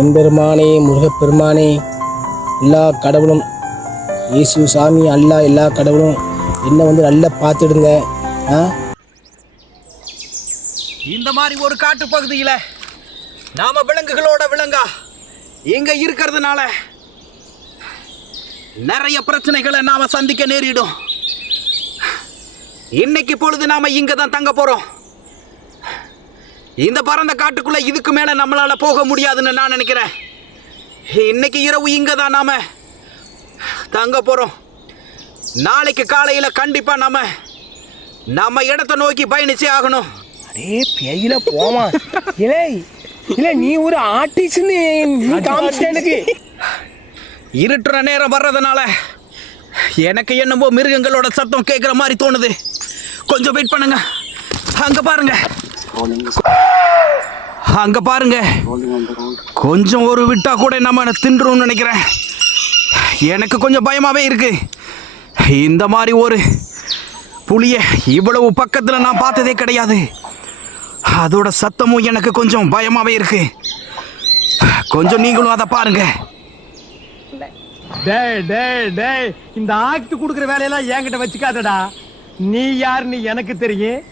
எம்பெருமானே, முருகப்பெருமானே, எல்லா கடவுளும், இயேசு சாமி, அல்லா, எல்லா கடவுளும் என்ன வந்து நல்லா பார்த்துடுங்க. இந்த மாதிரி ஒரு காட்டு பகுதியில் நாம விலங்குகளோட விலங்கா இங்க இருக்கிறதுனால நிறைய பிரச்சனைகளை நாம சந்திக்க நேரிடும். இன்னைக்கு பொழுது நாம இங்க தான் தங்க போறோம். இந்த பரந்த காட்டுக்குள்ள இதுக்கு மேல நம்மளால போக முடியாதுன்னு நான் நினைக்கிறேன். இன்னைக்கு இரவு இங்க தான் நாம தங்க போறோம். நாளைக்கு காலையில கண்டிப்பா நம்ம இடத்தை நோக்கி பயணிச்சே ஆகணும். அடே பேயில போமா. இல்லை இல்லை, நீ ஒரு ஆர்டிஸ்ட்னு நீ காமிச்சிட்ட எனக்கு. இருட்டுற நேரம் வர்றதுனால எனக்கு என்னமோ மிருகங்களோட சத்தம் கேட்குற மாதிரி தோணுது. கொஞ்சம் வெயிட் பண்ணுங்க. அங்க பாருங்க, அங்க பாருங்க. கொஞ்சம் ஒரு விட்டா கூட நம்ம தின்றுன்னு நினைக்கிறேன். எனக்கு கொஞ்சம் பயமாவே இருக்கு. இந்த மாதிரி ஒரு புலிய இவ்வளவு பக்கத்துல நான் பார்த்ததே கிடையாது. அதோட சத்தமும் எனக்கு கொஞ்சம் பயமாவே இருக்கு. கொஞ்சம் நீங்களும் அதை பாருங்க. டேய் டேய் டேய், இந்த ஆக்ட் குடுக்குற வேலையெல்லாம் என்கிட்ட வச்சுக்காதடா. நீ யாருன்னு எனக்கு தெரியும்,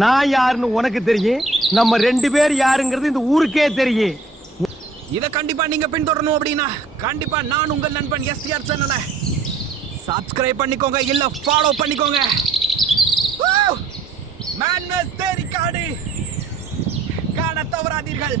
நான் யாருன்னு உனக்கு தெரியும். நம்ம ரெண்டு பேர் யாருங்கிறது இந்த ஊருக்கே தெரியும். இதை கண்டிப்பா நீங்க பின்தொடரணும் அப்படின்னா கண்டிப்பா நான் உங்கள் நண்பன் STR சேனலை சப்ஸ்கிரைப் பண்ணிக்கோங்க, இல்ல ஃபாலோ பண்ணிக்கோங்க. மேன்மேஸ் தேரிக்காடு காண தவறாதீர்கள்.